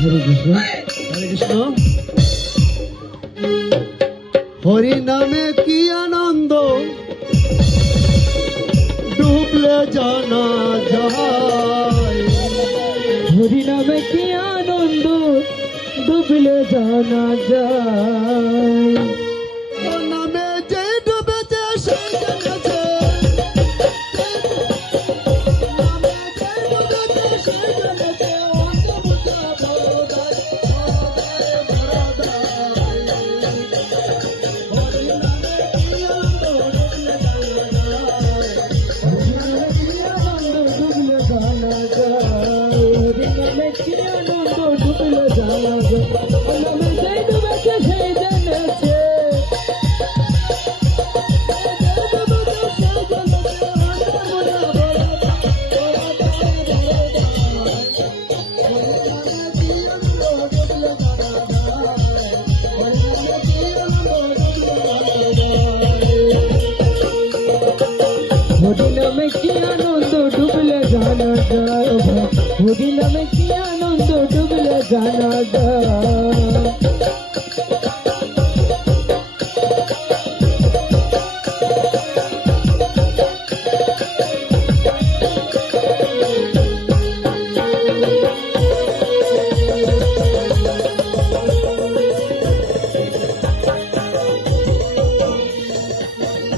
হরে কৃষ্ণ হরে কৃষ্ণ। হরি নামে কি আনন্দ ডুবলে জানা যায়। হরি নামে কি আনন্দ ডুবলে জানা যায়। ও নামে যে ডুবেছে সে জেনেছে, নামে যে ডুবেছে সে জেনেছে, অন্তর্মুখা বড়দাই, বড়দাই, হরি নামে কি আনন্দ ডুবলে জানা যায়। হরি নামে কি আনন্দ ডুবলে জানা যায়। হরি নামে কি আনন্দ ডুবলে জানা যায়। ও নামে যে ডুবেছে সে জেনেছে, হরি নামে কি আনন্দ ডুবলে জানা যায়। হরি নামে কি আনন্দ ডুবলে জানা যায়।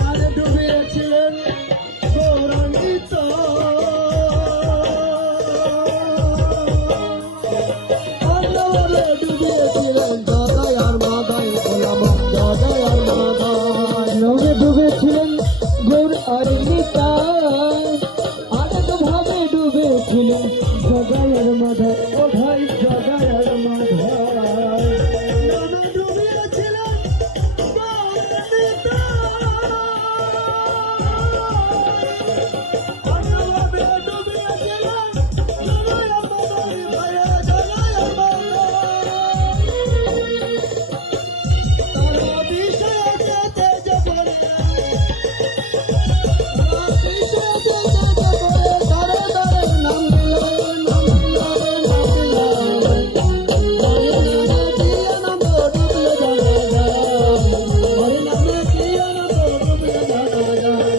আর ডুবেছিলেন গৌরাঙ্গিত, আন্দামানে ডুবেছিলেন দাদাই আর মাদাই, গোলাম দাদাই আর মাদাই। নৌকে ডুবেছিলেন গৌর আর নিতাই, আনন্দ ভাবে ডুবেছিলেন জগায়ের মাথায়। ও ভাই জগায়ের মাথায়। নামে ডুবেছিলেন গৌরাঙ্গিত, আন্দামানে ডুবেছিলেন দাদাই আর মাদাই, ভাইয়া দাদাই আর মাদাই। তারা বিষয়তে তেজ পড়ে, তারা বিষয়তে তেজ পড়ে, তারে তারে নাম দিলাই, নাম দিলাই, নাম দিলাই। হরি নামে কি আনন্দ ডুবলে জানা যায়। হরি নামে কি আনন্দ ডুবলে জানা যায়।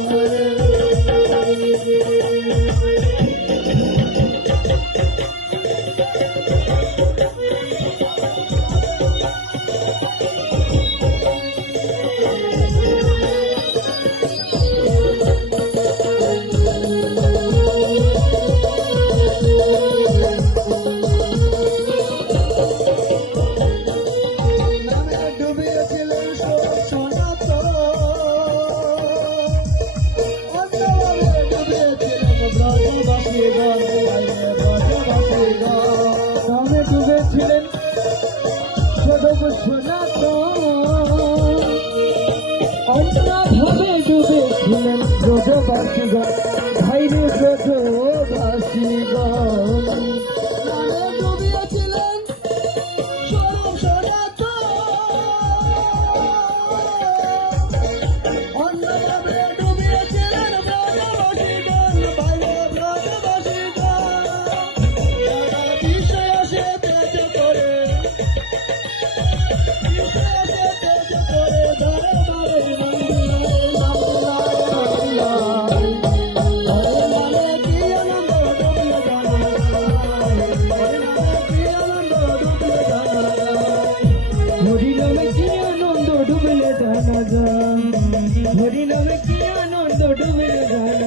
নামে ডুবেছিলেন সনাতন, অন্তরে ডুবেছিলেন ব্রজবাসীগণ, ব্রজবাসীগণ। নামে ডুবেছিলেন সদব সনাতন, অন্তরা ভাবে ডুবেছিলেন ব্রজবাসীগণ, ভাইরে ব্রজবাসীগণ। নামে ডুবেছিলেন সনাতন, অন্তরে ডুবেছিলেন ব্রজবাসীগণ, বাইরে ব্রজবাসীগণ। তারা বিষয় আসে তেজ করে, বিষয় আসে তেজ করে, ধরে বাবাই নাম দিলাই, নাম দিলাই, নাম দিলাই। হরি নামে কি আনন্দ ডুবলে জানা যায়। হরি নামে কি আনন্দ ডুবলে জানা যায়। হরি নামে কি আনন্দ ডুবলে জানা যায়। হরি নামে কি আনন্দ ডুবলে জানা